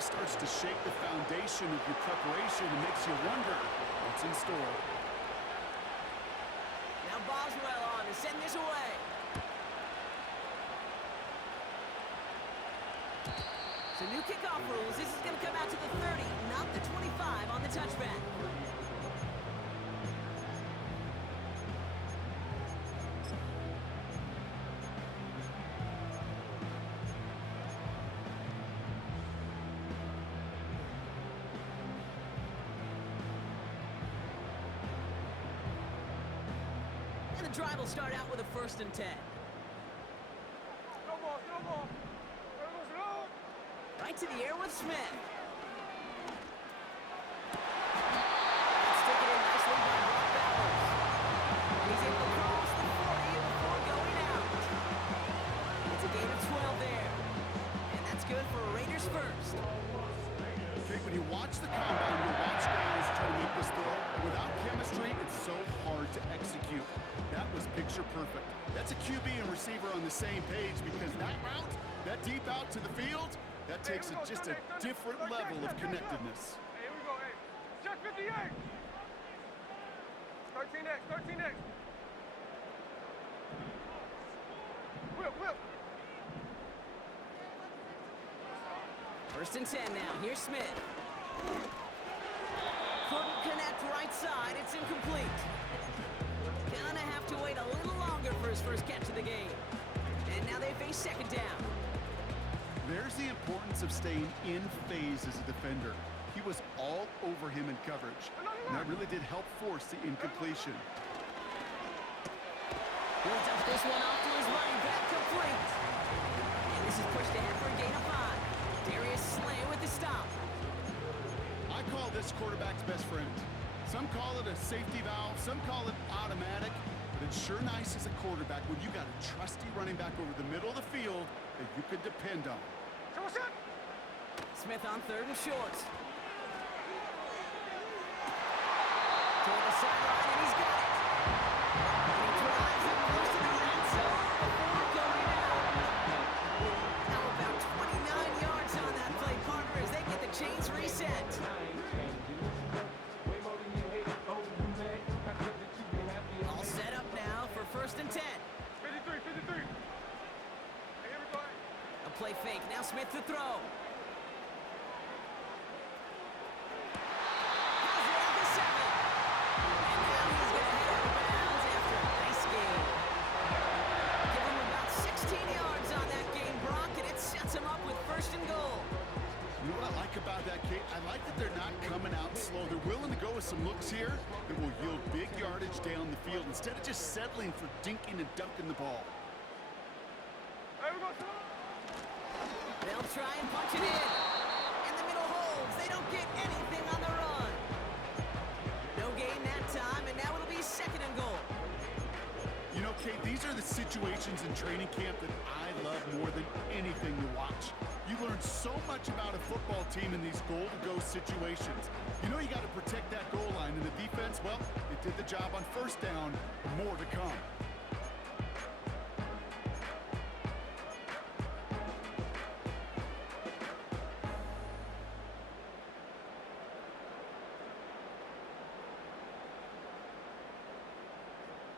This starts to shake the foundation of your preparation and makes you wonder what's in store. Now Boswell on to send this away. So new kickoff rules. This is going to come out to the 30, not the 25 on the touchback. And the drive will start out with a 1st and 10. Right to the air with Smith. Let's take it in nicely by Brock Bowers. He's able to cross the 40 before going out. It's a gain of 12 there. And that's good for Raiders first. Okay, when you watch the combine, you watch guys try to make this throw. Without chemistry, it's so hard to execute. That was picture perfect. That's a QB and receiver on the same page because that route, that deep out to the field, that takes just a different level of connectedness. Hey, here we go, hey. Check 58. 13X, 13X. Whip. 1st and 10 now. Here's Smith. Couldn't connect right side. It's incomplete. Gonna have to wait a little longer for his first catch of the game. And now they face 2nd down. There's the importance of staying in phase as a defender. He was all over him in coverage, and that really did help force the incompletion. He'll dump this one off to his running back, complete. And this is pushed ahead for a gain of 5. Darius Slay with the stop. I call this quarterback's best friend. Some call it a safety valve, some call it automatic, but it's sure nice as a quarterback when you got a trusty running back over the middle of the field that you could depend on. Smith on 3rd and short. Toward the sideline, and he's got it. And he drives it close to the red zone before going out. How about 29 yards on that play, partner, as they get the chains reset. All set up now for 1st and 10. 53. Hey, here we go. A play fake. Now Smith to throw. Has it at the 7. And now he's going to head out of bounds after a nice game. Give him about 16 yards on that game, Brock, and it sets him up with 1st and goal. You know what I like about that, Kate? I like that they're not coming out slow. They're willing to go with some looks here that will yield big yardage down the field instead of just settling for dinking and dunking the ball. Hey, we go. They'll try and punch it in. And the middle holds. They don't get anything on the run. No gain that time, and now it'll be 2nd and goal. You know, Kate, these are the situations in training camp that I love more than anything to watch. You learn so much about a football team in these goal-to-go situations. You know you got to protect that goal line, and the defense, well, it did the job on 1st down. More to come.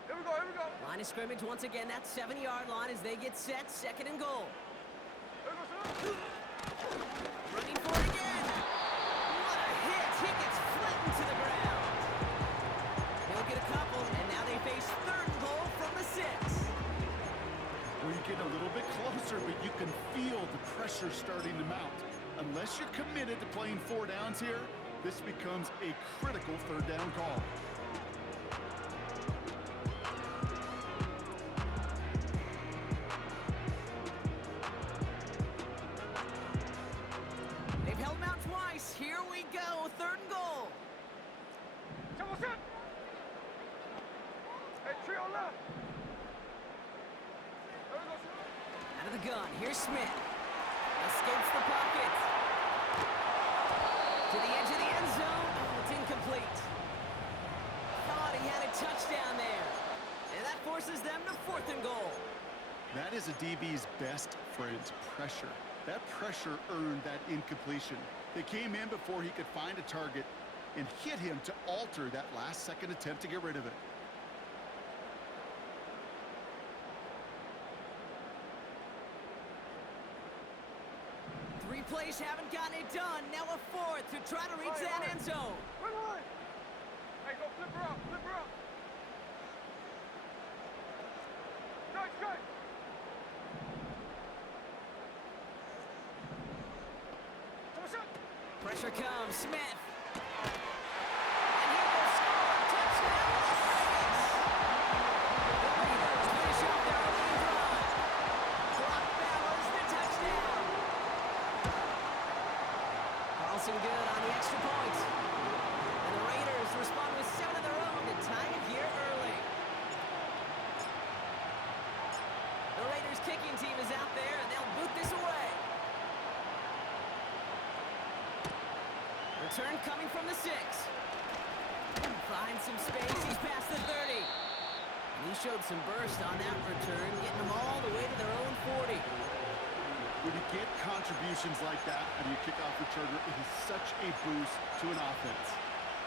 Here we go. Line of scrimmage once again, that 7-yard line as they get set, 2nd and goal. Here we go, Running for it again. What a hit. He gets flattened to the ground. He'll get a couple, and now they face 3rd and goal from the 6. Well, you get a little bit closer, but you can feel the pressure starting to mount. Unless you're committed to playing 4 downs here, this becomes a critical 3rd down call. They've held him out twice. Here we go, 3rd and goal. Hey, trio left. Out of the gun, here's Smith. Escapes the pocket. To the edge of the end zone. Oh, it's incomplete. Thought he had a touchdown there. And that forces them to 4th and goal. That is a DB's best friend, pressure. That pressure earned that incompletion. They came in before he could find a target and hit him to alter that last-second attempt to get rid of it. Three plays haven't gotten it done. Now a fourth to try to reach that end zone. Hey, go flip her up, flip her up. Strike, strike. Pressure comes, Smith. And he will score. Touchdown, Las Vegas. The Raiders finish off their opening drive. Brock Bowers, the touchdown. Carlson good on the extra point. And the Raiders respond with 7 of their own to tie it here early. The Raiders kicking team is out there, and they'll boot this away. Return coming from the 6. Finds some space. He's past the 30. And he showed some burst on that return, getting them all the way to their own 40. When you get contributions like that out of your kickoff returner, it is such a boost to an offense.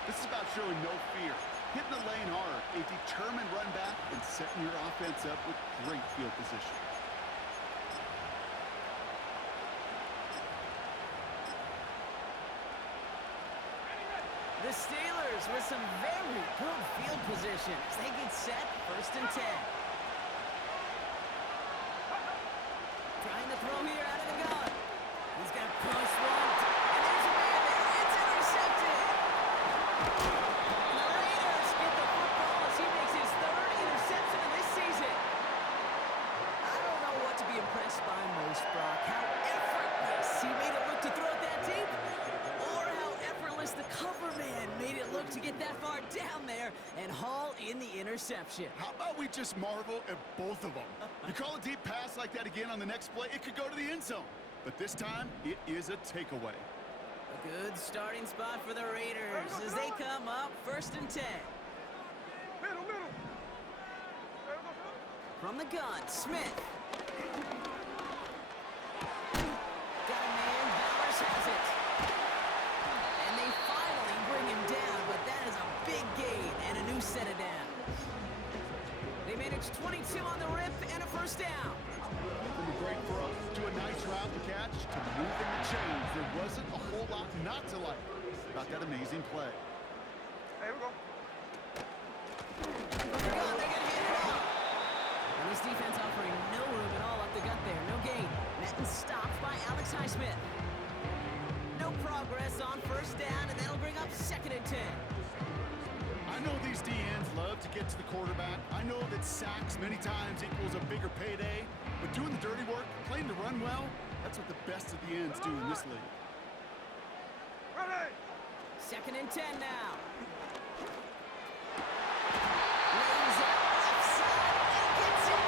This is about showing no fear, hitting the lane hard, a determined run back, and setting your offense up with great field position. The Steelers with some very good field position as they get set, 1st and 10. Trying to throw here out of the gun. He's got a push one, and there's a man there. It's intercepted. The Raiders get the football as he makes his 3rd interception of this season. I don't know what to be impressed by most, Brock. How effortless he made it look to throw it that deep, or how effortless the cover man made it look to get that far down there and haul in the interception. How about we just marvel at both of them? You call a deep pass like that again on the next play, it could go to the end zone. But this time, it is a takeaway. A good starting spot for the Raiders as they come up 1st and 10. Middle, middle. From the gun, Smith. Got a man, Bowers has it. And they finally bring him down, but that is a big gain and a new set of downs. They managed 22 on the rip and a 1st down. From a great throw to a nice route to catch to moving the chains, there wasn't a whole lot not to like about that amazing play. Hey, we go. From the gun, they get hit off. And this defense offering no room at all up the gut there. No gain. Met and stopped by Alex Highsmith. No progress on 1st down, and that'll bring up 2nd and 10. I know these DNs love to get to the quarterback. I know that sacks many times equals a bigger payday, but doing the dirty work, playing the run well, that's what the best of the ends do in this league. Ready. 2nd and 10 now. Lays out left side and gets it.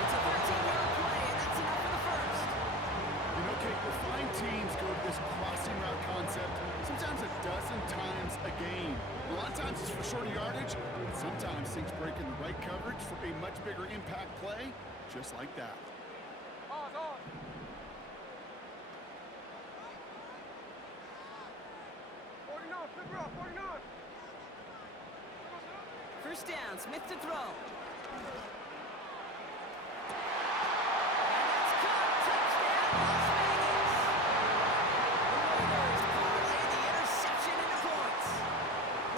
It's a 13-yard play, and that's enough for the 1st. You know, Kate, refined teams go to this crossing route concept sometimes a dozen times a game. A lot of times it's for shorter yardage, but sometimes things break in the right coverage for a much bigger impact play, just like that. On, on. Flip her up, 49. 1st down, Smith to throw. And that's caught. Touchdown, Las Vegas. The Raiders parlay the interception into points.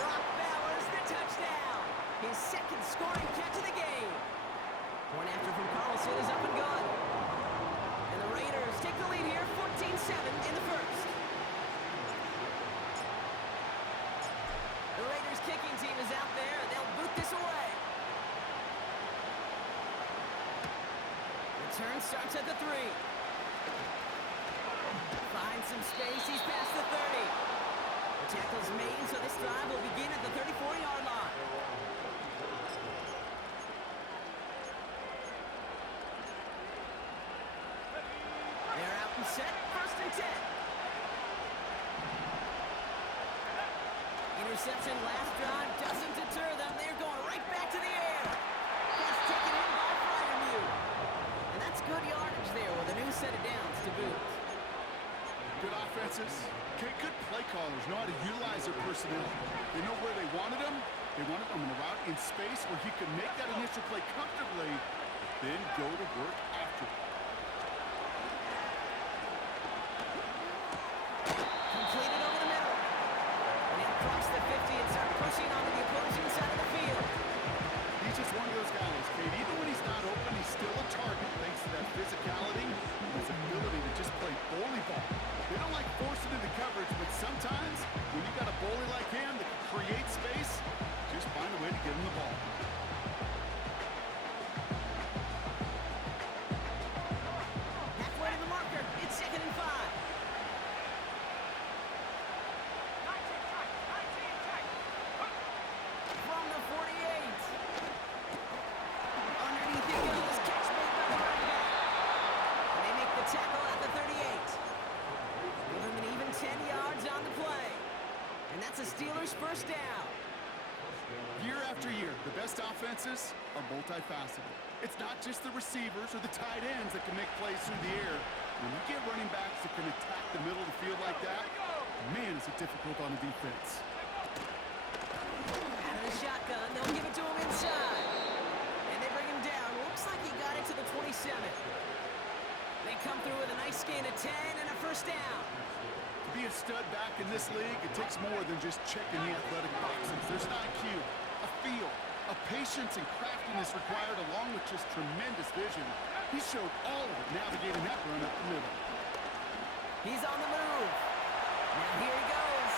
Brock Bowers, the touchdown. His 2nd scoring catch of the game. Point after from Carlson is up and good. And the Raiders take the lead here, 14-7 in the 1st. The Raiders kicking team is out there, and they'll boot this away. Return starts at the 3. Finds some space. He's past the 30. The tackle's made, so this drive will begin at the 34-yard line. They're out and set. 1st and 10. Interception last drive doesn't deter them. They're going right back to the air. Pass taken in by Fryermuth. And That's good yardage there with a new set of downs to boot. Good offenses. Okay, good play callers know how to utilize their personnel. They know where they wanted them. They wanted them in a route in space where he could make that initial play comfortably, but then go to work after it. Completed over the middle. And he'll cross the 50 and start pushing onto the opposing side of the field. He's just one of those guys, Kate. Even when he's not open, he's still a target thanks to that physicality and his ability to just play bully ball. They don't like forcing into coverage, but sometimes when you got a bully like him that can create space, just find a way to get him the ball. Halfway to the marker. It's 2nd and 5. 19 tight. 19 tight. From the 48. Underneath it goes. Catch made by the running back. And they make the tackle at the 38. Give them an even 10 yards on the play. And that's a Steelers first down. Year after year, the best offenses are multifaceted. It's not just the receivers or the tight ends that can make plays through the air. When you get running backs that can attack the middle of the field like that, man, is it difficult on the defense. Out of the shotgun, they'll give it to him inside. And they bring him down. Looks like he got it to the 27. They come through with a nice gain of 10 and a first down. To be a stud back in this league, it takes more than just checking the athletic boxes. There's an IQ, a feel, a patience and craftiness required along with just tremendous vision. He showed all of it navigating that run up the middle. He's on the move. Now here he goes.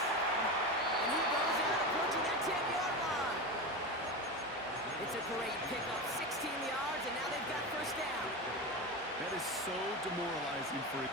And he goes out approaching that 10-yard line. It's a great pickup, 16 yards, and now they've got first down. That is so demoralizing for it.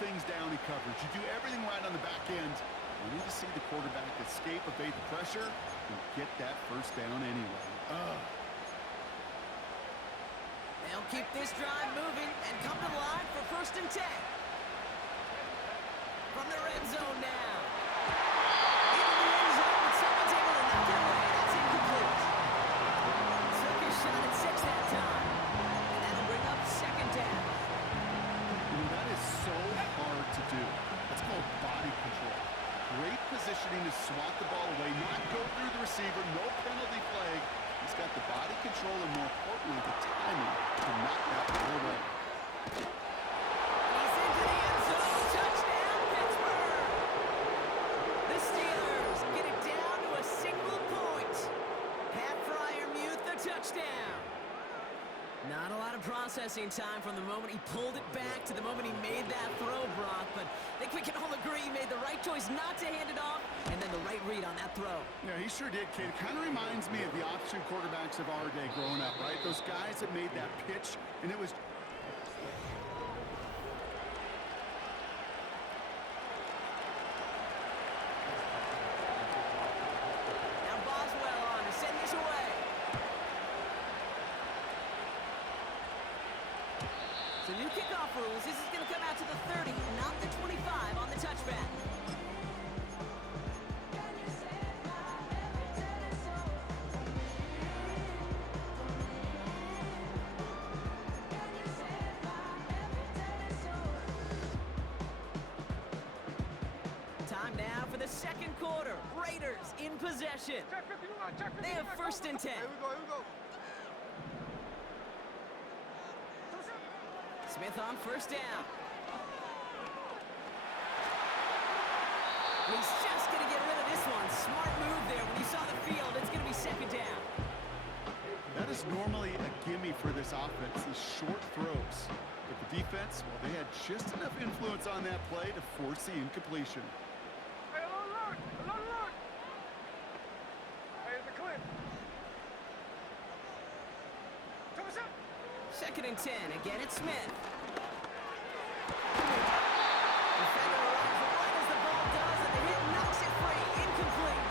Things down in coverage. You do everything right on the back end. You need to see the quarterback escape, evade the pressure, and get that first down anyway. They'll keep this drive moving and come to the line for 1st and 10. From the red zone now. Into the end zone, but someone's able to knock it away. That's incomplete. Took his shot at 6 that time. And that'll bring up 2nd down. That is so hard to do. That's called body control. Great positioning to swat the ball away, not go through the receiver, no penalty flag. He's got the body control and, more importantly, the timing to knock that ball away. He's into the end zone. Touchdown, Pittsburgh! The Steelers get it down to a single point. Pat Fryermuth, the touchdown. Not a lot of processing time from the moment he pulled it back to the moment he made that throw, Brock. But I think we can all agree he made the right choice not to hand it off, and then the right read on that throw. Yeah, he sure did, kid. It kind of reminds me of the option quarterbacks of our day growing up, right? Those guys that made that pitch, and it was... Now Boswell on to send this away. So new kickoff rules. This is going to come out to the 30, not the 25 on the touchback. Time now for the 2nd quarter. Raiders in possession. Check 51, check 51. They have 1st and 10. Here we go. Smith on 1st down. And he's just going to get rid of this one. Smart move there. When he saw the field, it's going to be 2nd down. That is normally a gimme for this offense, these short throws. But the defense, well, they had just enough influence on that play to force the incompletion. Hey, alert! Hey, it's a clip. and 10. Again, it's Smith. Defender arrives right as the ball does, and the hit knocks it free. Incomplete.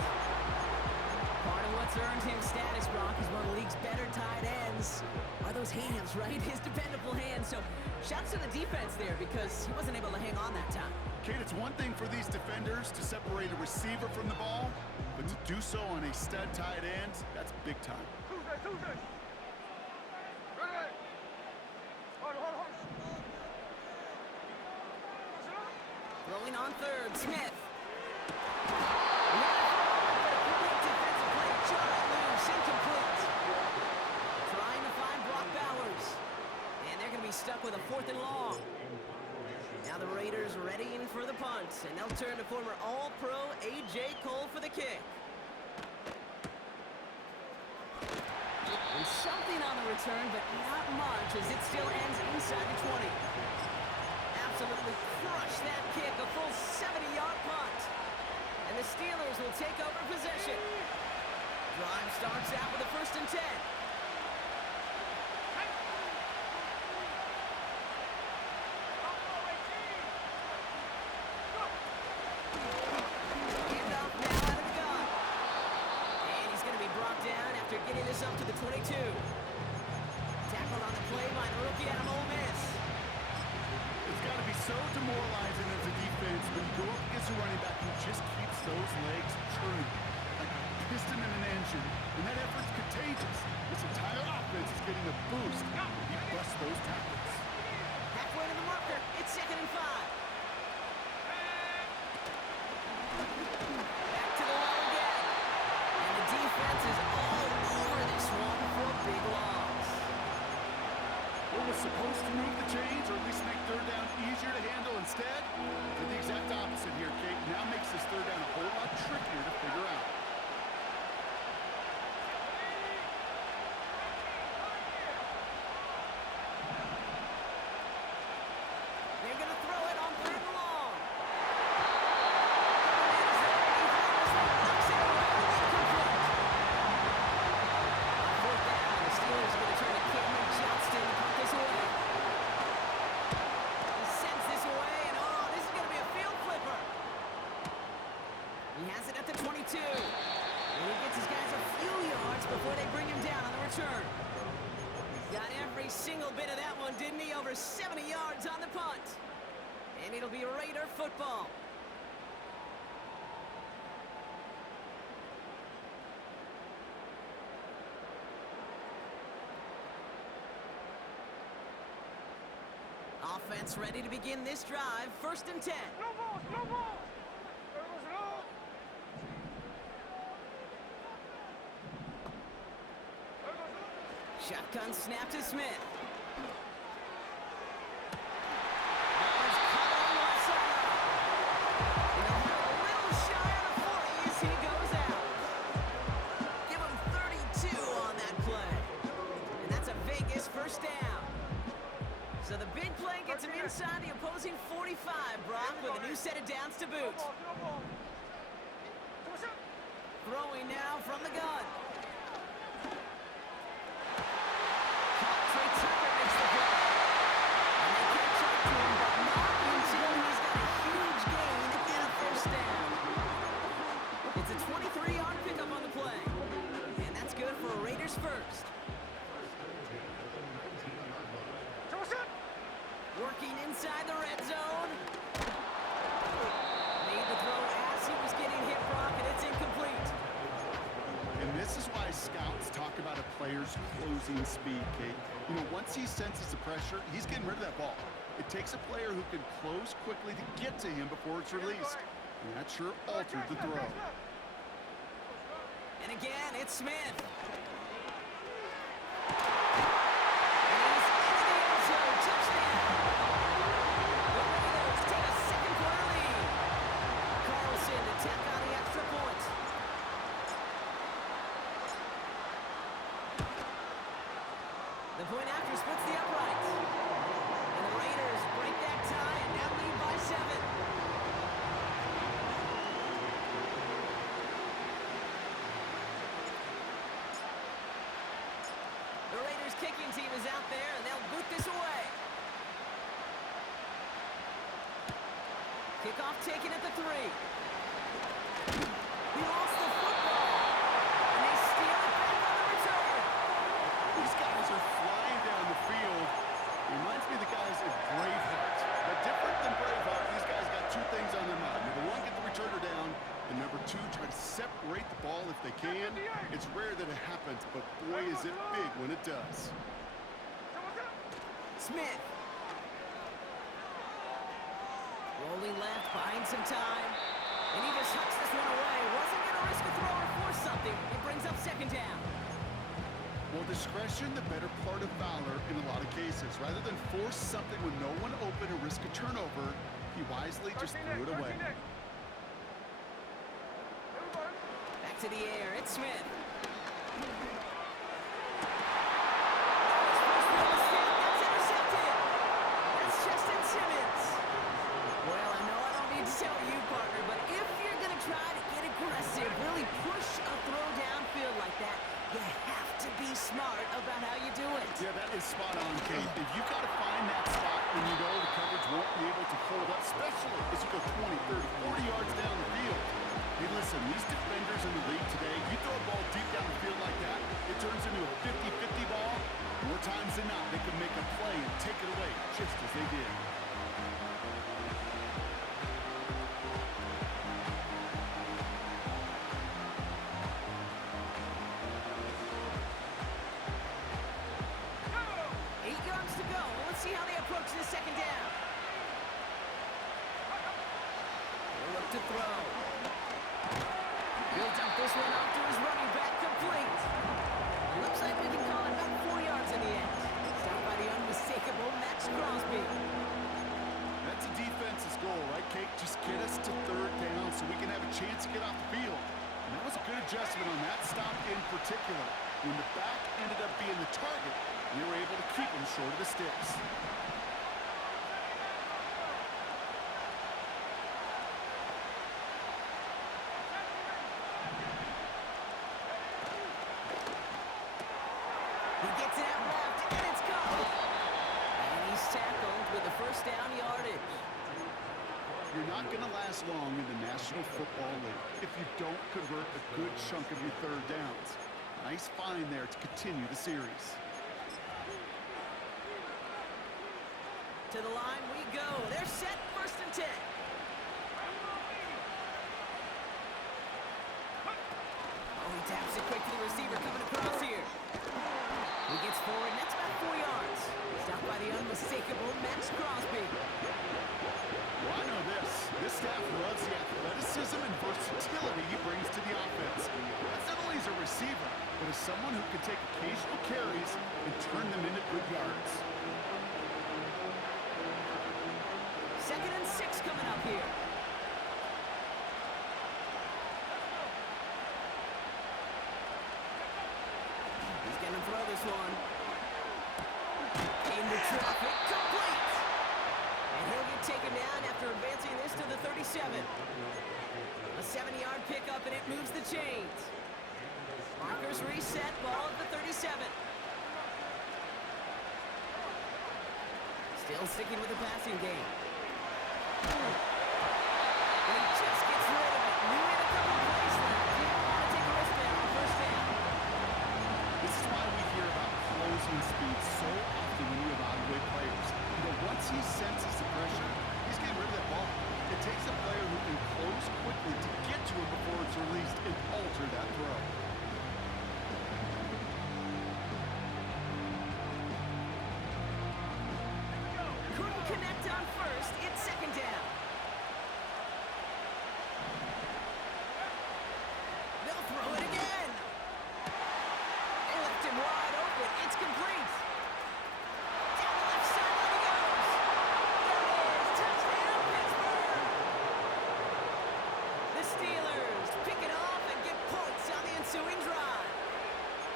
Part of what's earned him status, Brock, is one of the league's better tight ends. Are those hands, right? His dependable hands. So shouts to the defense there because he wasn't able to hang on that time. Kate, it's one thing for these defenders to separate a receiver from the ball, but to do so on a stud tight end, that's big time. Tuesday. Ready? Hold. Throwing on third, Smith. Trying to find Brock Bowers. And they're going to be stuck with a 4th and long. Now the Raiders readying for the punt, and they'll turn to former All-Pro A.J. Cole for the kick. And something on the return, but not much, as it still ends inside the 20. Absolutely crushed that kick, a full 70-yard punt. And the Steelers will take over possession. Drive starts out with a 1st and 10. Handoff now out of the gun. And he's going to be brought down after getting this up to the 22. Tackled on the play by the rookie out of Ole Miss. It's got to be so demoralizing as a defense when you go up against a running back who just keeps those legs churning like a piston in an engine, and that effort's contagious. This entire offense is getting a boost when he busts those tackles. Halfway to the marker, it's 2nd and 5. Back to the line again. And the defense is all over this one for a big loss. What was supposed to move the chains, or at least make 3rd down easier to handle instead, did the exact opposite here, Kate. Now makes this 3rd down a whole lot trickier to figure out. They're going to throw it on 3rd and long. Fourth down, the Steelers are going to turn to Cameron Johnston to put this away. He sends this away, and this is going to be a field flipper. He has it at the 22. And he gets his guys a few yards before they bring him down on the return. Got every single bit of that one, didn't he? Over 70 yards on the punt. And it'll be Raider football. Offense ready to begin this drive. 1st and 10. No balls. There goes it all. Shotgun snap to Smith. First down. So the big play gets him inside the opposing 45, Brock, with a new set of downs to boot. Throwing now from the gun. Trey Tucker makes the play. And they catch up to him, but not until he's got a huge gain and a 1st down. It's a 23-yard pickup on the play. And that's good for a Raiders 1st. Working inside the red zone. Made the throw as he was getting hit, Brock, and it's incomplete. And this is why scouts talk about a player's closing speed, Kate. You know, once he senses the pressure, he's getting rid of that ball. It takes a player who can close quickly to get to him before it's released. And that sure altered the throw. And again, it's Smith. The point after splits the uprights. And the Raiders break that tie and now lead by 7. The Raiders kicking team is out there, and they'll boot this Kickoff taken at the 3. He lost the football. And they steal it back on the return. These guys are flying down the field. Reminds me of the guys in Braveheart. But different than Braveheart, these guys got two things on their mind. Number one, get the returner down. And number two, try to separate the ball if they can. It's rare that it happens, but boy, is it big when it does. Smith. Rolling left, buying some time. And he just hucks this one away. Wasn't going to risk a throw or force something. It brings up second down. Well, discretion, the better part of valor in a lot of cases. Rather than force something with no one open or risk a turnover, he wisely just threw it away. Back to the air. It's Smith. Tell you, partner, but if you're going to try to get aggressive, really push a throw downfield like that, you have to be smart about how you do it. Yeah, that is spot on, Kate. If you've got to find that spot when you know the coverage won't be able to hold up, especially as you go 20, 30, 40 yards down the field. Hey, listen, these defenders in the league today, you throw a ball deep down the field like that, it turns into a 50-50 ball. More times than not, they can make a play and take it away, just as they did. See how they approach this second down. They'll look to throw. He'll dump this one off to his running back, complete. Looks like we can call it about 4 yards in the end. Stopped by the unmistakable Max Crosby. That's a defense's goal, right, Kate? Just get us to third down so we can have a chance to get off the field. And that was a good adjustment on that stop in particular. When the back ended up being the target, we were able to keep him short of the sticks. He gets it out left, and it's gone. And he's tackled with a first down yardage. You're not going to last long in the National Football League if you don't convert a good chunk of your third downs. Nice find there to continue the series. To the line we go. They're set, 1st and 10. Oh, he taps it quick to the receiver coming across here. He gets forward, and that's about 4 yards. Stopped by the unmistakable Max Crosby. Well, I know this. This staff loves the athleticism and versatility he brings to the offense. That's not only as a receiver, but as someone who can take occasional carries and turn them into good yards. 2nd and 6 coming up here. He's going to throw this one. Into traffic, complete. And he'll get taken down after advancing this to the 37. A 70-yard pickup, and it moves the chains. Markers reset, ball at the 37. Still sticking with the passing game. And he just gets rid of it. Knew he had a couple of plays left. Didn't want to take a risk there on 1st down. This is why we hear about closing speed so often when you evaluate players. You know, once he senses the pressure, he's getting rid of that ball. It takes a player who can close quickly to get to him before it's released and alter that throw. Couldn't connect on 1st. It's 2nd down. They'll throw it again. They left him wide open. It's complete. Down the left sideline he goes. There it is. Touchdown, Pittsburgh. The Steelers pick it off and get points on the ensuing drive.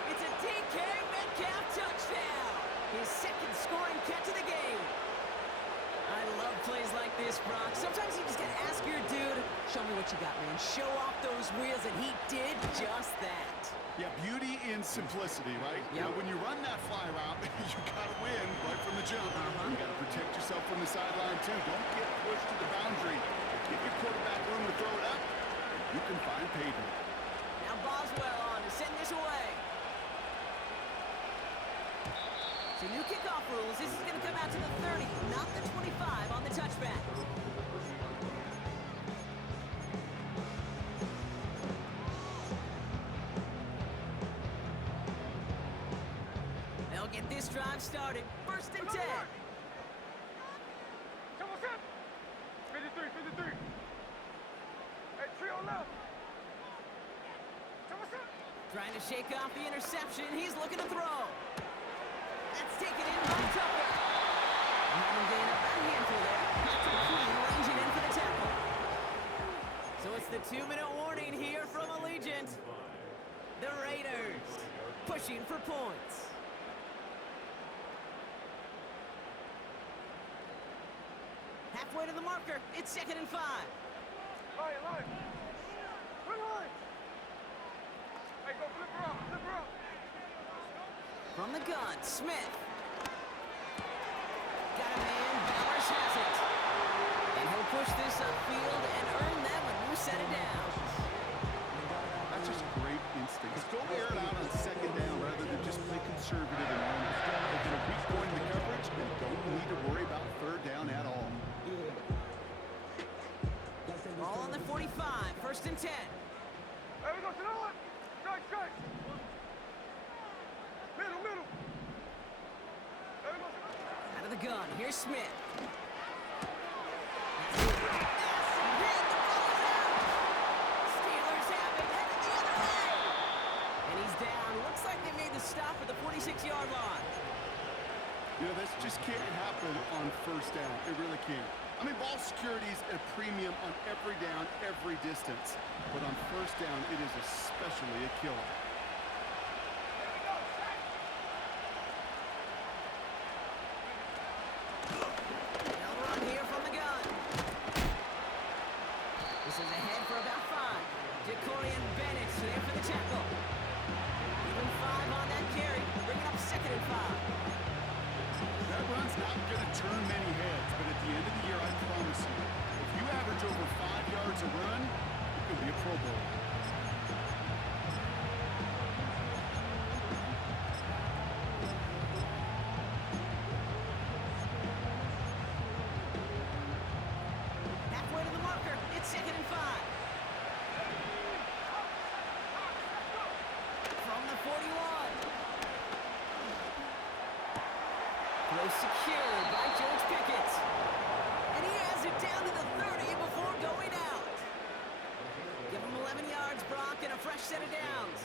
It's a DK Metcalf touchdown. His 2nd scoring catch of the game. I love plays like this, Brock. Sometimes you just gotta ask your dude, show me what you got, man. Show off those wheels, and he did just that. Yeah, beauty in simplicity, right? Yep. You know, when you run that fly route, you gotta win right from the jump. You gotta protect yourself from the sideline, too. Don't get pushed to the boundary. Give your quarterback room to throw it up, and you can find pavement. Now Boswell on to send this away. So new kickoff rules. This is going to come out to the 30, not the 25 on the touchback. They'll get this drive started. First and 10. Come on, set. 53, 53. Hey, trio left. Come on, set. Trying to shake off the interception. He's looking to throw. That's taken in by Tucker. Having gained up that handful there. Patrick Queen ranging in for the tackle. So it's the 2-minute warning here from Allegiant. The Raiders pushing for points. Halfway to the marker. It's 2nd and 5. Line. Good line. Hey, go flip her up. From the gun, Smith. Got a man, Bowers has it. And he'll push this upfield and earn them a new set of downs. That's just great instinct. Go air it out on 2nd down rather than just play conservative and run it. They get a weak point in the coverage and don't need to worry about 3rd down at all. Ball on the 45, 1st and 10. There we go, sit on. Strike. Middle. There we go, sit on. Out of the gun, here's Smith. Steelers have it, headed the other way. And he's down. Looks like they made the stop at the 46-yard line. You know, this just can't happen on 1st down. It really can't. I mean, ball security is a premium on every down, every distance. But on 1st down, it is especially a killer. They'll run here from the gun. This is ahead for about 5. Jacorian Bennett there for the tackle. Even 5 on that carry, bringing up 2nd and 5. That run's not going to turn many heads, but at the end of the year, I promise you, if you average over 5 yards a run, you could be a Pro Bowler. Halfway to the marker, it's 2nd and 5. From the 41. Throw secured by George Pickett. And he has it down to the 30 before going out. Give him 11 yards, Brock, and a fresh set of downs.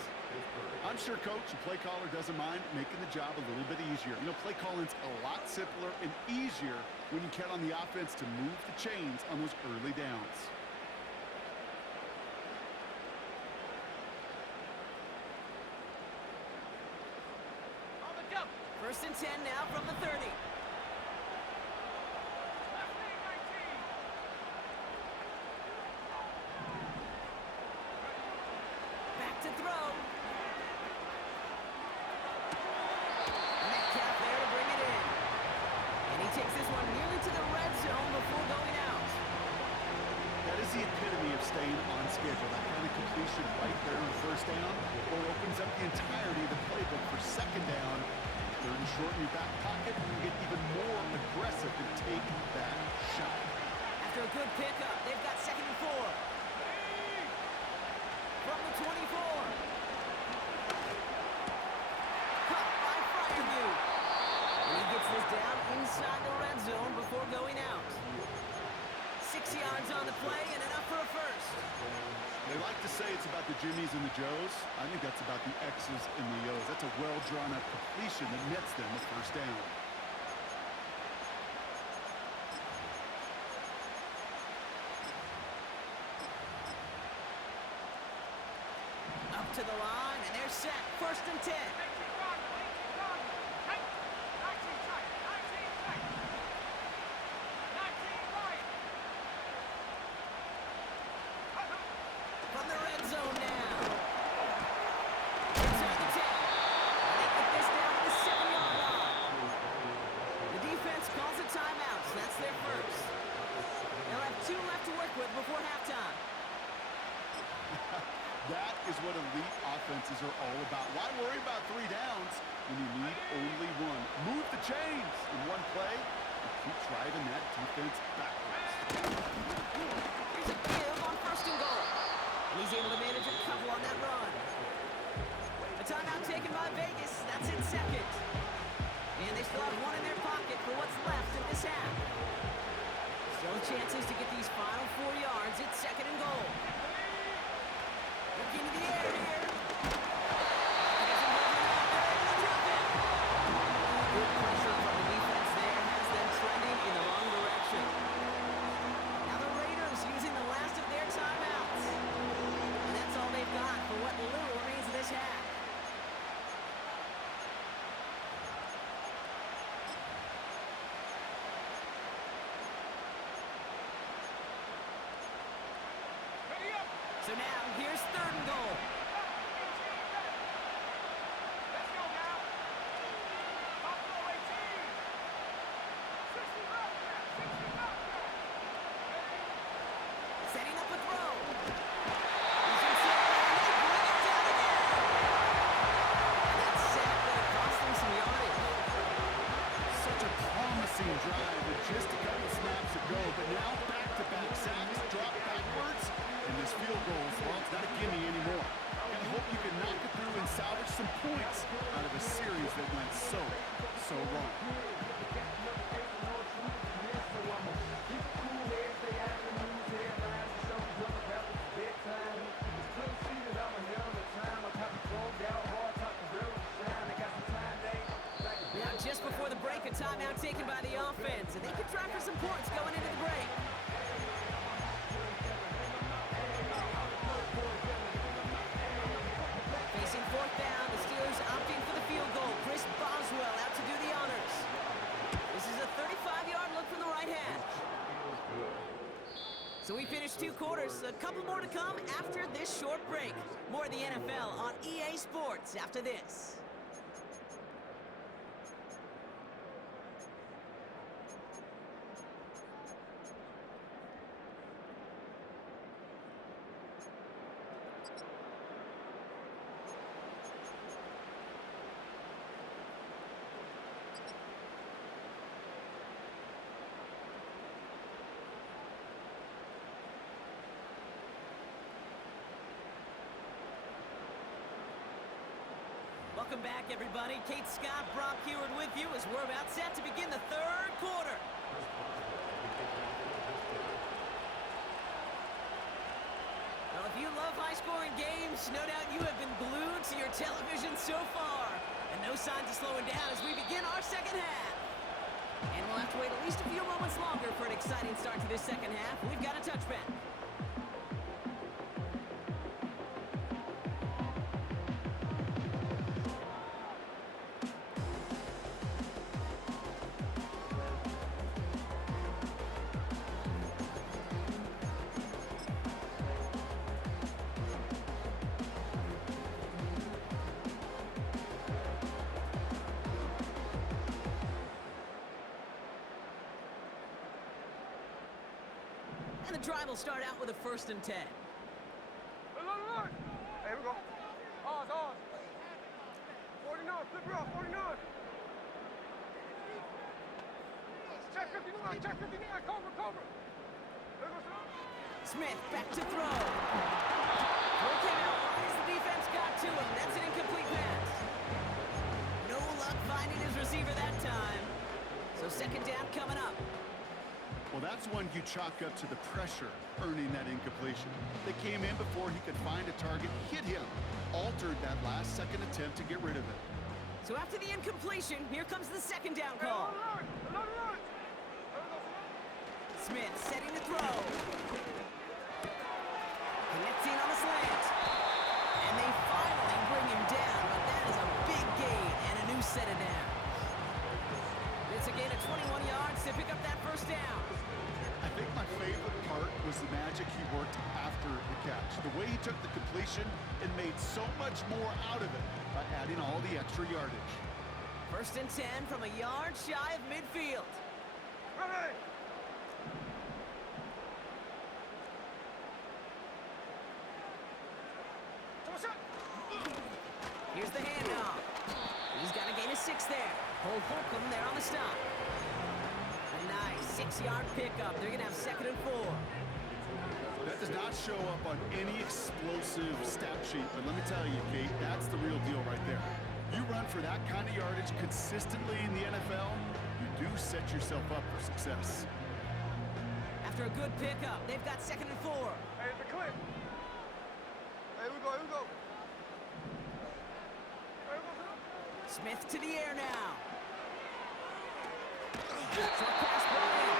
I'm sure, Coach, the play caller doesn't mind making the job a little bit easier. You know, play calling's a lot simpler and easier when you count on the offense to move the chains on those early downs. On the jump. 1st and 10 now from the 30. Left wing, 19. Back to throw. Metcalf there to bring it in. And he takes this one nearly to the red zone before going out. That is the epitome of staying on schedule. That kind of completion right there on 1st down or opens up the entirety of the playbook for 2nd down. 3rd and short in your back pocket, you get even more aggressive and take that shot. After a good pickup, they've got 2nd and 4. From the 24. Caught by Fryerview. And he gets this down inside the red zone before going out. 6 yards on the play and enough for a first. They like to say it's about the Jimmies and the Joes. I think that's about the X's and the O's. That's a well-drawn-up completion that nets them the 1st down. Up to the line, and they're set. 1st and 10. 18 run. Tight. 19 tight. 19 tight. 19 right. From the red zone now. Inside the 10. And they get this down to the 7-yard line. The defense calls a timeout, so that's their first. They'll have 2 left to work with defenses are all about. Why worry about 3 downs when you need only 1? Move the chains in one play and keep driving that defense backwards. Here's a give on 1st and goal. And he's able to manage a couple on that run. A timeout taken by Vegas. That's in 2nd. And they still have 1 in their pocket for what's left in this half. Still chances to get these final 4 yards. It's 2nd and goal. Look into the air here. Good pressure from the defense there has them trending in the wrong direction. Now the Raiders using the last of their timeouts. And that's all they've got for what little remains of this half. So now, here's 3rd and goal. Let's go now. Buffalo 18. 60 left there. 60 left there. Setting up a throw. He's inside, and they bring it down again. And that sack that cost them some yardage. Such a promising drive with just a couple snaps ago, but now back-to-back sacks, drop backwards, and this field goal, well, it's not a gimme anymore. And I hope you can knock it through and salvage some points out of a series that went so wrong. Now, just before the break, a timeout taken by the offense, and they can try for some points going into the break. Facing 4th down, the Steelers opting for the field goal. Chris Boswell out to do the honors. This is a 35-yard look from the right hash. So we finished 2 quarters. A couple more to come after this short break. More of the NFL on EA Sports after this. Welcome back, everybody. Kate Scott, Brock Heward with you as we're about set to begin the 3rd quarter. Well, if you love high-scoring games, no doubt you have been glued to your television so far. And no signs of slowing down as we begin our 2nd half. And we'll have to wait at least a few moments longer for an exciting start to this 2nd half. We've got a touchback. And the drive will start out with a 1st and 10. Look. Hey, we go. Ours. 49, flip it off, 49. Check 59, cover. There goes Smith back to throw. Throw came out wide as the defense got to him. That's an incomplete pass. No luck finding his receiver that time. So 2nd down coming up. Well, that's one you chalk up to the pressure earning that incompletion. They came in before he could find a target, hit him, altered that last second attempt to get rid of it. So after the incompletion, here comes the 2nd down call. Smith setting the throw. Connecting on a slant. And they finally bring him down, but that is a big gain and a new set of downs. It's a gain of 21 yards to pick up that 1st down. I think my favorite part was the magic he worked after the catch. The way he took the completion and made so much more out of it by adding all the extra yardage. 1st and 10 from a yard shy of midfield. Ready. Here's the handoff. He's got to gain a 6 there. Hold Holcomb there on the stop. A nice 6-yard pickup. They're going to have 2nd and 4. That does not show up on any explosive stat sheet, but let me tell you, Kate, that's the real deal right there. You run for that kind of yardage consistently in the NFL, you do set yourself up for success. After a good pickup, they've got 2nd and 4. Hey, it's a clip. Hey, we go, here we go. Hey, we go. Smith to the air now. Short pass ball in.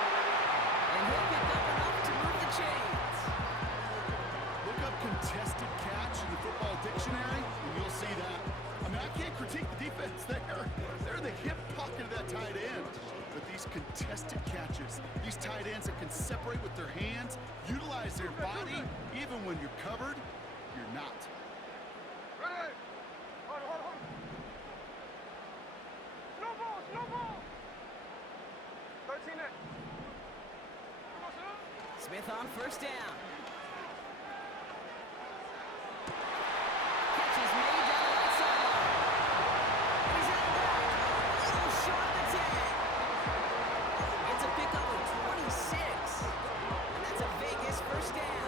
And he'll pick up enough to move the chains. Look up contested catch in the football dictionary, and you'll see that. I mean, I can't critique the defense there. They're the hip pocket of that tight end. But these contested catches, these tight ends that can separate with their hands, utilize their body, even when you're covered, you're not. Ready? Hold on, hold on. No ball, no ball. 13 next. Smith on 1st down. Catch is made down the right sideline. And he's out of bounds. A little short of the 10. It's a pickup of 26. And that's a Vegas 1st down.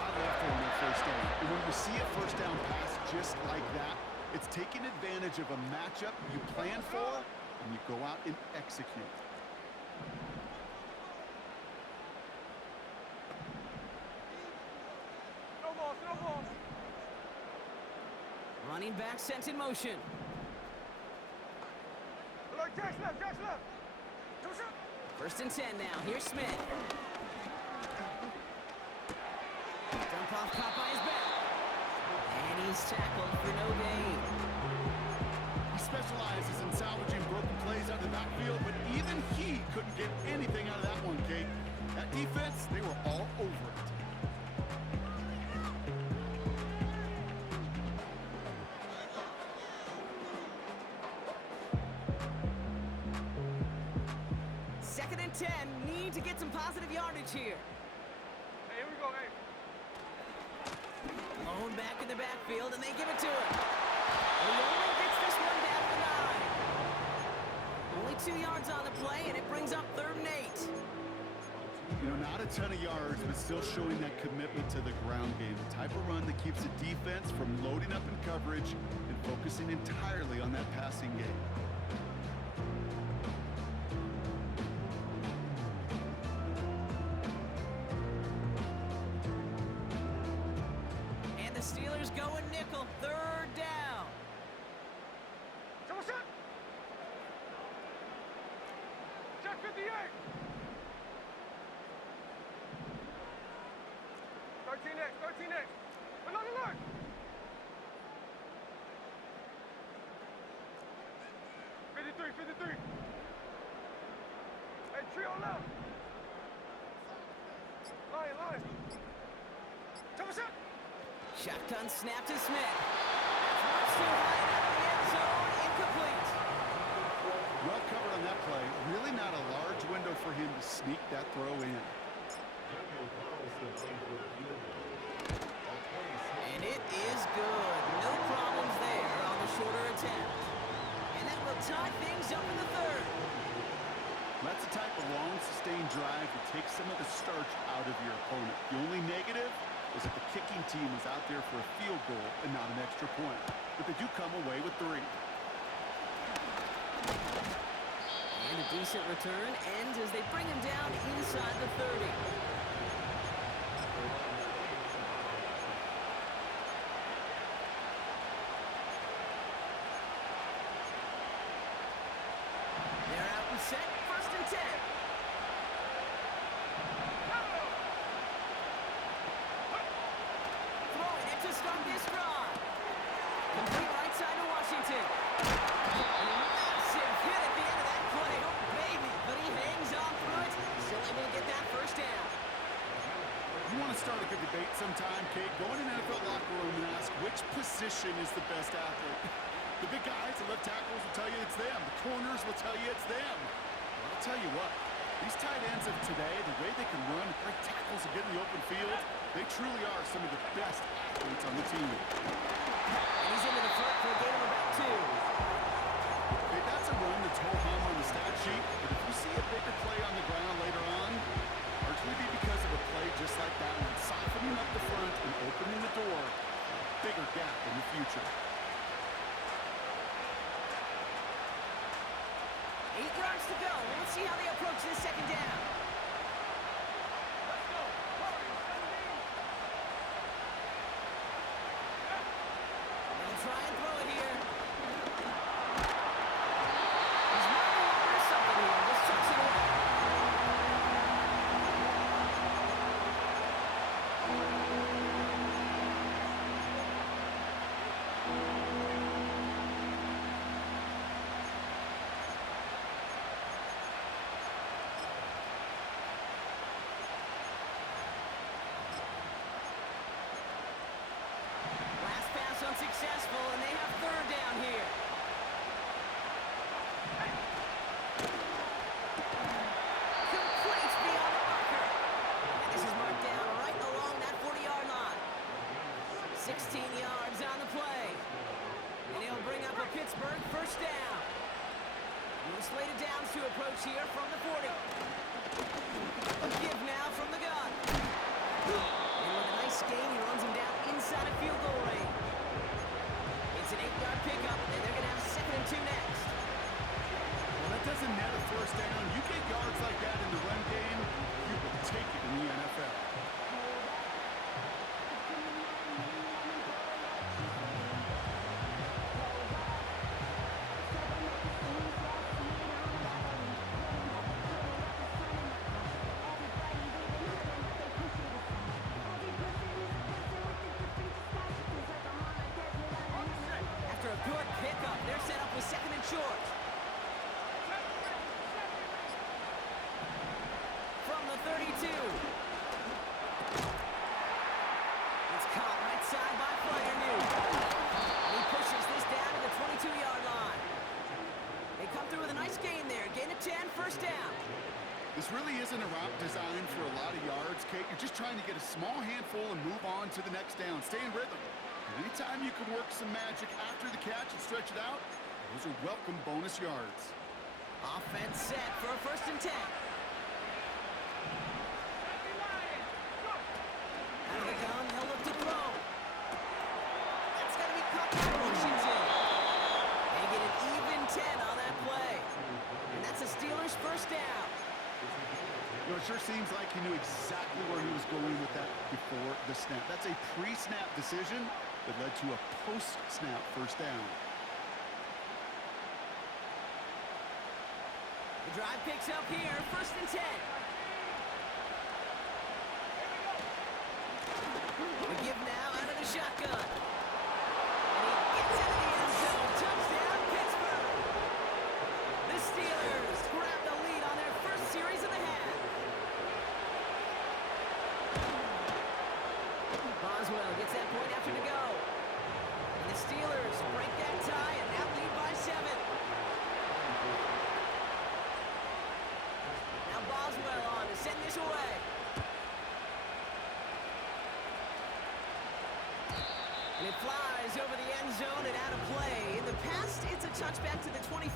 I love throwing that 1st down. And when you see a 1st down pass just like that, it's taking advantage of a matchup you plan for, and you go out and execute. No balls, no balls. Running back sent in motion. Like Jack's left, Jack's left. Two shot. 1st and 10 now. Here's Smith. Dump off caught by his back. And he's tackled for no gain. He specializes in salvaging broken plays out of the backfield, but even he couldn't get anything out of that one, Kate. That defense, they were all over it. Second and 10. Need to get some positive yardage here. Hey, here we go, hey. Lone back in the backfield, and they give it to him. And he only gets this one down to the 9. Only 2 yards on the play, and it brings up 3rd and 8. You know, not a ton of yards, but still showing that commitment to the ground game. The type of run that keeps the defense from loading up in coverage and focusing entirely on that passing game. And the Steelers go a nickel, 3rd down. Double shot. Jack 58. 13 next, 13 next. Another look. Fifty-three. Hey, trio left. Line. Double shot. Shotgun snap to Smith. That's too high and out of the end zone. Incomplete. Well covered on that play. Really not a large window for him to sneak that throw in. And it is good. No problems there on the shorter attempt. And that will tie things up in the 3rd. That's the type of long, sustained drive that takes some of the starch out of your opponent. The only negative is that the kicking team was out there for a field goal and not an extra point. But they do come away with 3. And a decent return ends as they bring him down inside the 30. They're out and set, 1st and 10. Throwing it to start this drive. Complete right side to Washington. And a massive hit at the end of that play. Oh, baby. But he hangs on through it. Still able to get that 1st down. You want to start a good debate sometime, Kate? Go in an NFL locker room and ask which position is the best athlete. The big guys, the left tackles will tell you it's them. The corners will tell you it's them. Well, I'll tell you what, these tight ends of today, the way they can run, break tackles and get in the open field, they truly are some of the best athletes on the team. And he's into the front for a gain of about 2. Okay, that's a run that's ho hum on the stat sheet, but if you see a bigger play on the ground later on, largely be because of a play just like that one, softening up the front and opening the door, bigger gap in the future. 8 yards to go. Let's see how they approach this second down. Let's go. Hurry, 17. They'll try and throw it here. He's marking over something here. Just chucks it away. Last pass unsuccessful, and they have third down here. Complete beyond the marker. And this is marked down right along that 40-yard line. 16 yards on the play. And he'll bring up a Pittsburgh first down. We'll slate it down to approach here from the 40. A give now from the gun. And with a nice gain, he runs him down inside of field goal range. It's an 8-yard pickup, and they're going to have 2nd and 2 next. Well, that doesn't net a first down. You get yards like that in the run game, you will take it in the NFL. After a good pickup, they're set up with 2nd and short. From the 32. It's caught right side by Fryernew. And he pushes this down to the 22-yard line. They come through with a nice gain there. Gain of 10, first down. This really isn't a route designed for a lot of yards, Kate. You're just trying to get a small handful and move on to the next down. Stay in rhythm. And anytime you can work some magic after the catch and stretch it out, those are welcome bonus yards. Offense set for a 1st and 10. Out of the gun, he'll look to throw. That's going to be caught by Washington. They get an even 10 on that play. And that's a Steelers first down. You know, it sure seems like he knew exactly where he was going with that before the snap. That's a pre-snap decision that led to a post-snap first down. The drive picks up here, 1st and 10. The give now out of the shotgun. And he gets into the end zone. Touchdown, Pittsburgh. The Steelers grab the lead on their first series of the half. Boswell gets that point after to go. And the Steelers break that tie and now lead by 7. Now Boswell on to send this away. And it flies over the end zone and out of play. In the past, it's a touchback to the 25.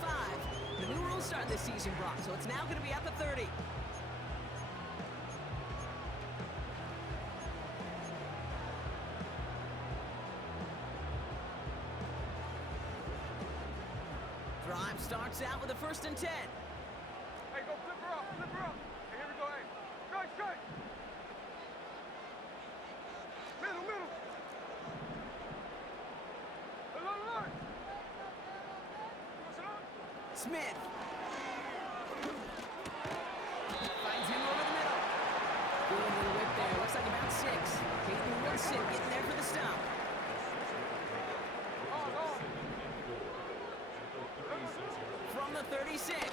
The new rules start this season, Brock, so it's now going to be at the 30. Drive starts out with a 1st and 10. Hey, go flip her up, flip her up. Hey, here we go, hey. Strike, strike. Middle, middle. Line. Smith. Finds him over the middle. Good little whip there. Looks like about 6. Peyton Wilson getting there for the stop. From the 36. That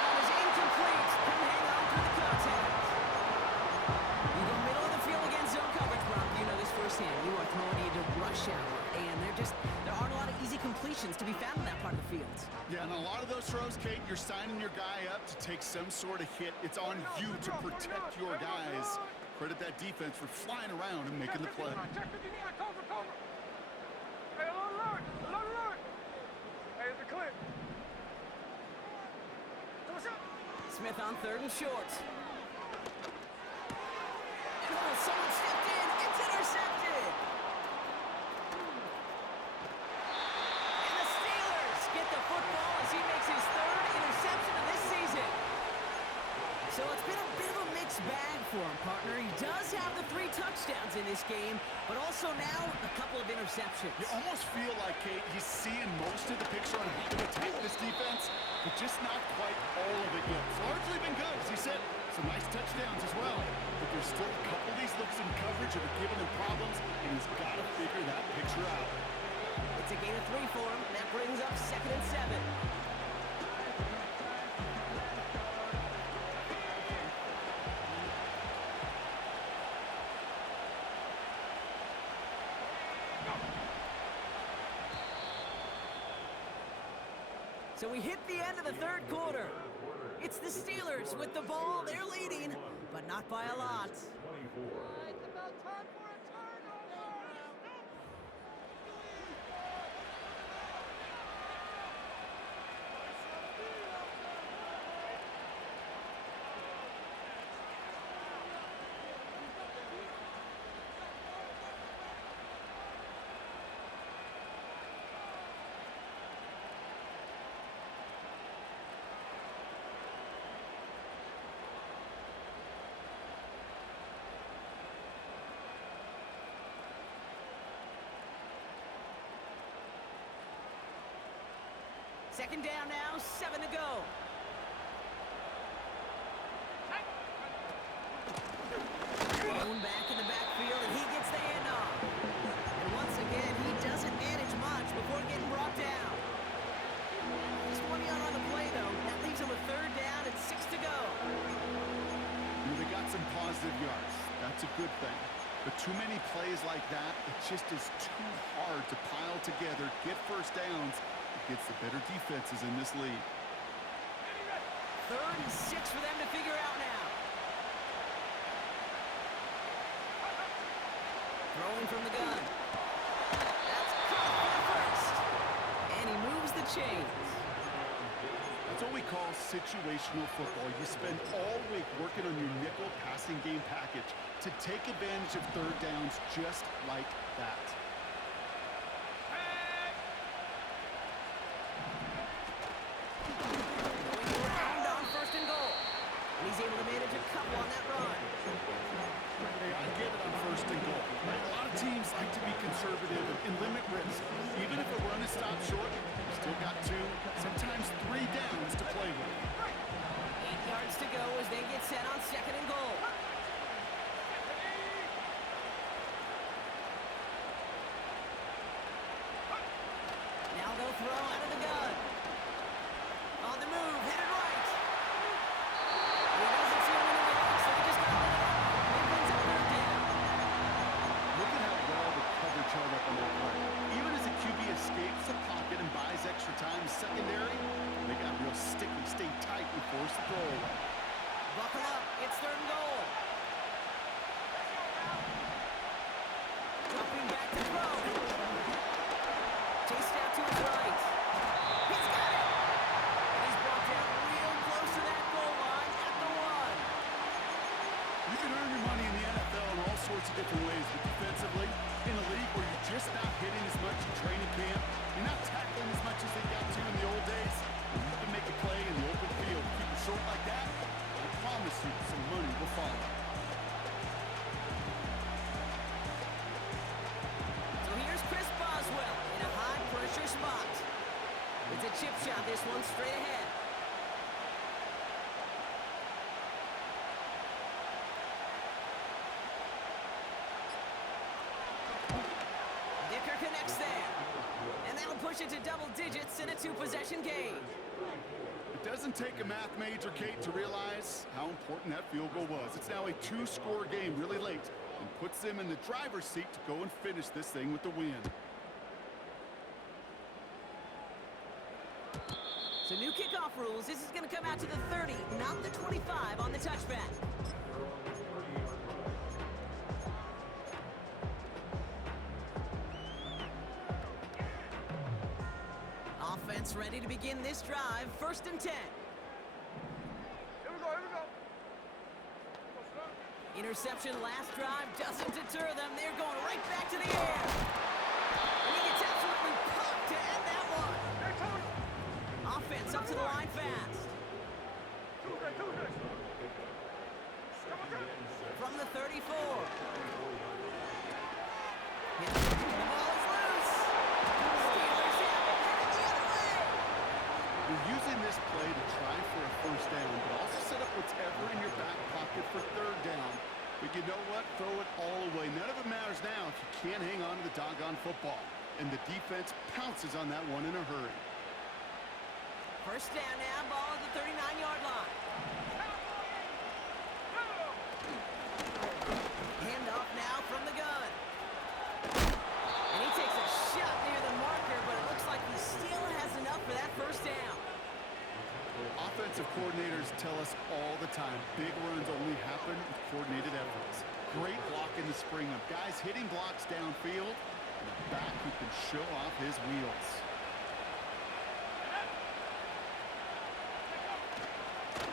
one is incomplete. Couldn't hang on through the contact. You go middle of the field against zone coverage, Brock. You know this firsthand. You are throwing into rush hour, and there aren't a lot of easy completions to be found in that part of the field. Yeah, and a lot of those throws, Kate, you're signing your guy up to take some sort of hit. It's on you to protect your guys. Credit that defense for flying around and making the play. Check 59, cover, cover. Hey, alert, alert. Hey, it's a clip. Smith on 3rd and short. And someone stepped in. It's intercepted. And the Steelers get the football as he makes his 3rd interception of this season. So it's been a bit of a mixed bag for him, partner. He does have the 3 touchdowns in this game, but also now a couple of interceptions. You almost feel like, Kate, he's seeing most of the picture on how to attack this defense, but just not quite all of it yet. It's largely been good, as he said. Some nice touchdowns as well. But there's still a couple of these looks in coverage that are giving him problems, and he's got to figure that picture out. It's a gain of 3 for him. That brings up 2nd and 7. So we hit the end of the 3rd quarter. It's the Steelers with the ball. They're leading, but not by a lot. It's about time for a turnover. Second down now, 7 to go. Thrown back in the backfield, and he gets the handoff. And once again, he doesn't manage much before getting brought down. Just 1 yard on the play, though. That leaves him a 3rd down and 6 to go. They got some positive yards. That's a good thing. But too many plays like that, it just is too hard to pile together, get first downs against the better defenses in this league. 3rd and 6 for them to figure out now. Throwing from the gun. That's caught for the 1st. And he moves the chains. That's what we call situational football. You spend all week working on your nickel passing game package to take advantage of 3rd downs just like that. Going around on 1st and goal. And he's able to manage a couple on that run. Hey, I get it on 1st and goal. Right? A lot of teams like to be conservative and limit risk. Even if a run is stopped short, you still got 2, sometimes 3 downs to play with. 8 yards to go as they get set on 2nd and goal. Now they'll throw out of the gun. On the move, headed right. He doesn't see him anywhere, so he just got rid of it. It brings up 3rd down. Look at how well the coverage held up on that play. Even as the QB escapes the pocket and buys extra time secondary, they got real sticky, stay tight, and force the throw away. Buckle up, it's 3rd and goal. Dropping back to throw. Chased out to his right. He's got it. And he's brought down real close to that goal line at the 1. You can earn your money in the NFL in all sorts of different ways, but defensively, in a league where you're just not hitting as much in training camp, you're not tackling as much as they got to in the old days, and you can make a play in the open field. Keep it short like that, I promise you some money will follow. So here's Chris Boswell in a high-pressure spot. It's a chip shot, this one straight ahead. Dicker connects there. And that'll push it to double digits in a 2-possession game. It doesn't take a math major, Kate, to realize how important that field goal was. It's now a 2-score game really late and puts them in the driver's seat to go and finish this thing with the win. New kickoff rules. This is going to come out to the 30, not the 25 on the touchback. Offense ready to begin this drive. 1st and 10. Here we go, here we go. Interception last drive doesn't deter them. They're going right back to the air. And he gets absolutely pumped to end that one. Hey, Tony. Offense up to the line fast. Tuesday. Come on. From the 34. The ball is loose. Steelers have it, headed the other way. You're using this play to try for a 1st down, but also set up whatever in your back pocket for 3rd down. But you know what? Throw it all away. None of it matters now if you can't hang on to the doggone football. And the defense pounces on that one in a hurry. 1st down now, ball at the 39-yard line. Handoff now from the gun. And he takes a shot near the marker, but it looks like he still has enough for that 1st down. Offensive coordinators tell us all the time, big runs only happen with coordinated efforts. Great block in the spring of guys hitting blocks downfield, and a back who can show off his wheels.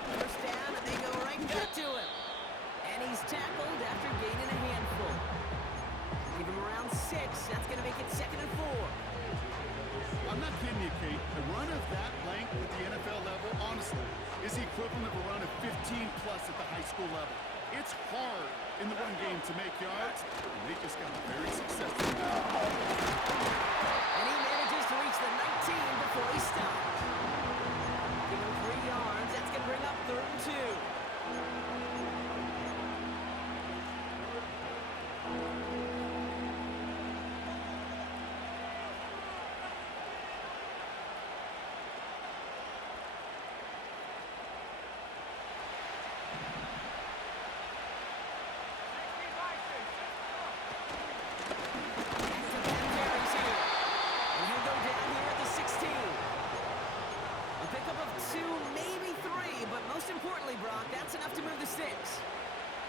First down, and they go right back to him. And he's tackled after gaining a handful. Give him around 6. That's going to make it 2nd and 4. I'm not kidding you, Kate. A run of that length at the NFL level, honestly, is the equivalent of a run of 15-plus at the high school level. It's hard in the run game to make yards, and they just got very successful. And he manages to reach the 19 before he stopped. Give him 3 yards. That's going to bring up 3rd and 2.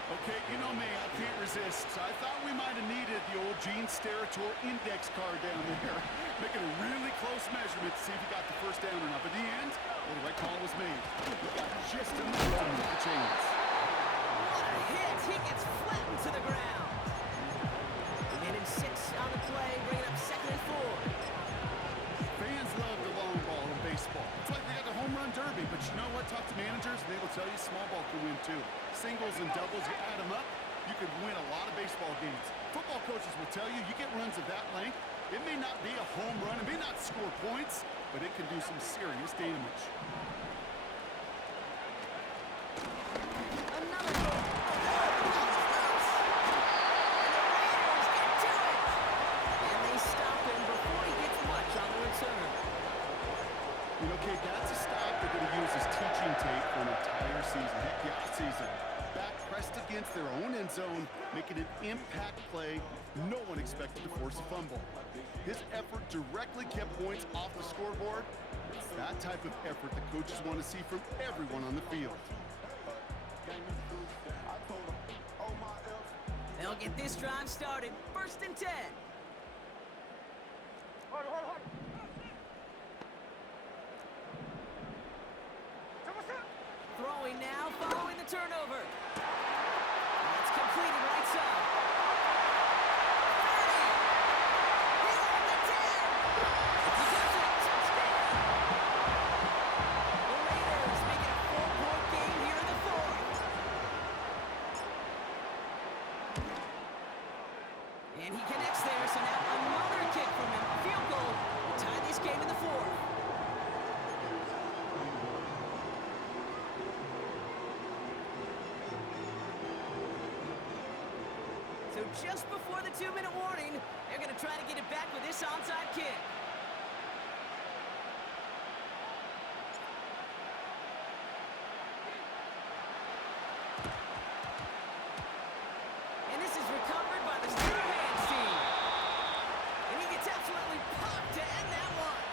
Okay, you know me, I can't resist. So I thought we might have needed the old Gene Steratore index card down there, making a really close measurement to see if he got the 1st down or not. But in the end, well, the right call was made. He got just enough to move the chains. What a hit! He gets flattened to the ground. And in 6 on the play, bringing up 2nd and 4. Fans love the long ball in baseball. It's like they got the home run derby, but you know what? Talk to managers, and they will tell you small ball can win too. Singles and doubles, you add them up, you could win a lot of baseball games. Football coaches will tell you, you get runs of that length, it may not be a home run, it may not score points, but it can do some serious damage. Another goal. And the Raiders get to it. And they stop him before he gets much on the return. You know, Kate, that's a stop they're going to use as teaching tape for an entire season. Heck, the offseason. Back pressed against their own end zone, making an impact play no one expected to force a fumble. His effort directly kept points off the scoreboard. It's that type of effort the coaches want to see from everyone on the field. They'll get this drive started. 1st and 10. Hold. Throwing now, following the turnover. That's completed right side. 30. He's on the 10. He does it. Touchdown. The Raiders make it a 4-point game here in the 4th. And he connects there, so now another kick from him. Field goal to tie this game in the 4th. So just before the 2-minute warning, they're going to try to get it back with this onside kick. And this is recovered by the Steeler hands team. And he gets absolutely popped to end that one.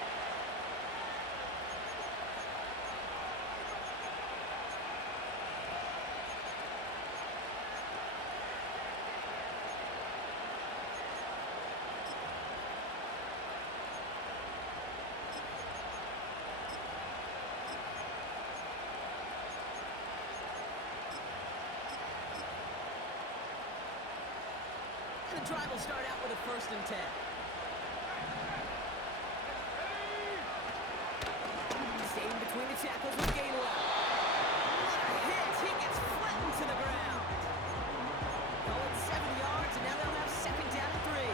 drive will start out with a 1st and 10. Staying between the tackles with Gainwell. What a hit! He gets flattened to the ground. Call it 7 yards, and now they'll have 2nd down and 3.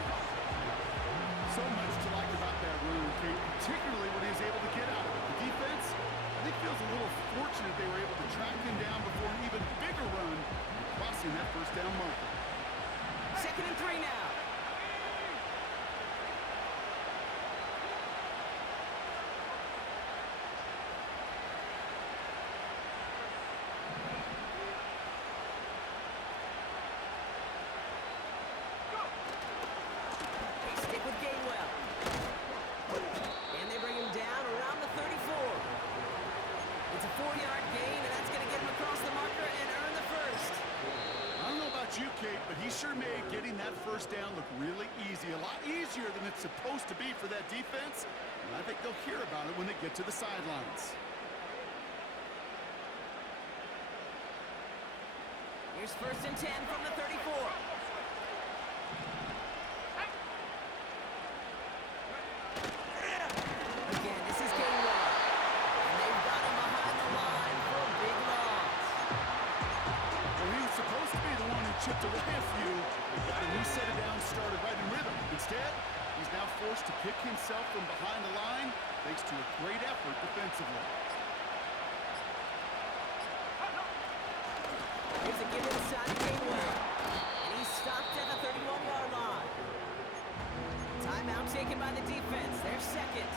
So much to like about that run, Kate, particularly when he was able to get out of it. The defense, I think, feels a little fortunate they were able to track him down before an even bigger run, crossing that 1st down marker. 2nd and 3 now. They stick with Gainwell. And they bring him down around the 34. It's a 4-yard gain, and that's going to get him across the marker and earn the 1st. I don't know about you, Kate, but he sure made getting that 1st down look really easy. A lot easier than it's supposed to be for that defense. And I think they'll hear about it when they get to the sidelines. Here's 1st and 10 from the 34. Again, this is Gainwell. And they've got him behind the line for a big loss. Well, he was supposed to be the one who chipped away a few. He got a new set of downs started right in rhythm. Instead, he's now forced to pick himself from behind the line thanks to a great effort defensively. Here's a give inside to Gainwell. And he's stopped at the 31-yard line. Timeout taken by the defense. Their 2nd.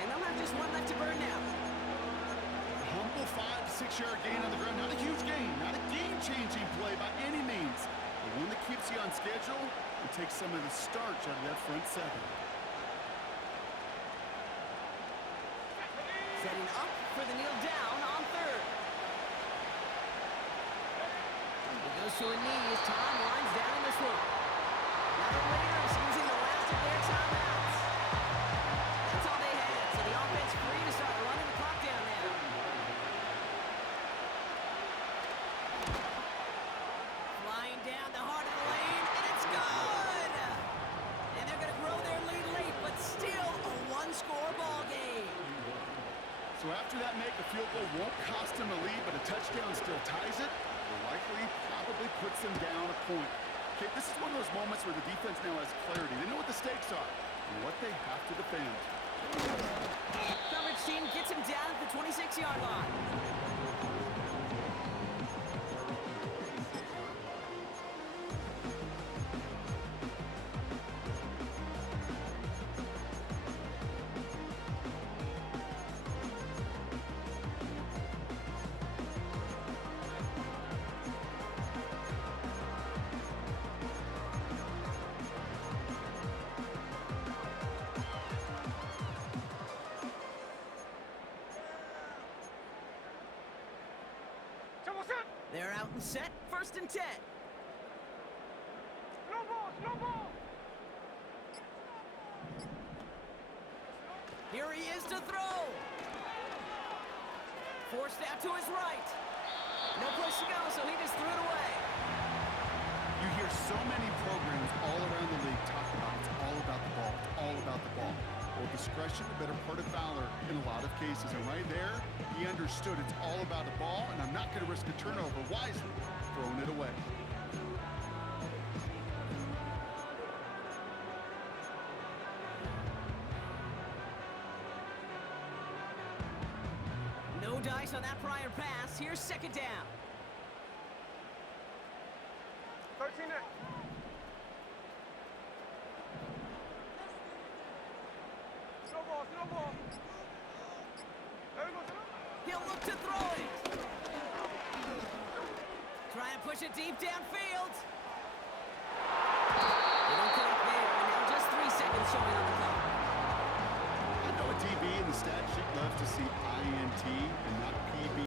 And they'll have just one left to burn now. A humble 5 to 6 yard gain on the ground. Not a huge gain, not a game-changing play by any means. But one that keeps you on schedule and takes some of the starch out of that front 7. Setting up for the kneel down on 3rd. He goes to a knee as time winds down in this one. Now the Raiders using the last of their timeouts. That's all they had, so the offense free to start running the clock down now. Flying down the heart of the lane, and it's good! And they're going to grow their lead late, but still a 1-score ball game. So after that make, a field goal won't cost him a lead, but a touchdown still ties it. Likely probably puts them down a point. Okay, this is one of those moments where the defense now has clarity. They know what the stakes are and what they have to defend. Coverage team gets him down at the 26-yard line. They're out and set. 1st and 10. Slow ball, slow ball. Here he is to throw. Forced out to his right. No place to go, so he just threw it away. You hear so many programs all around the league talk about it's all about the ball. It's all about the ball. Well, discretion, the better part of valor in a lot of cases. And right there, he understood it's all about the ball, and I'm not going to risk a turnover. Wisely throwing it away. No dice on that prior pass. Here's 2nd down. 13 next. Slow ball, slow ball. There we go, slow. He'll look to throw it. Try and push it deep downfield. They don't connect there, and now just 3 seconds showing on the clock. I know a DB in the stat sheet loves to see INT and not PB.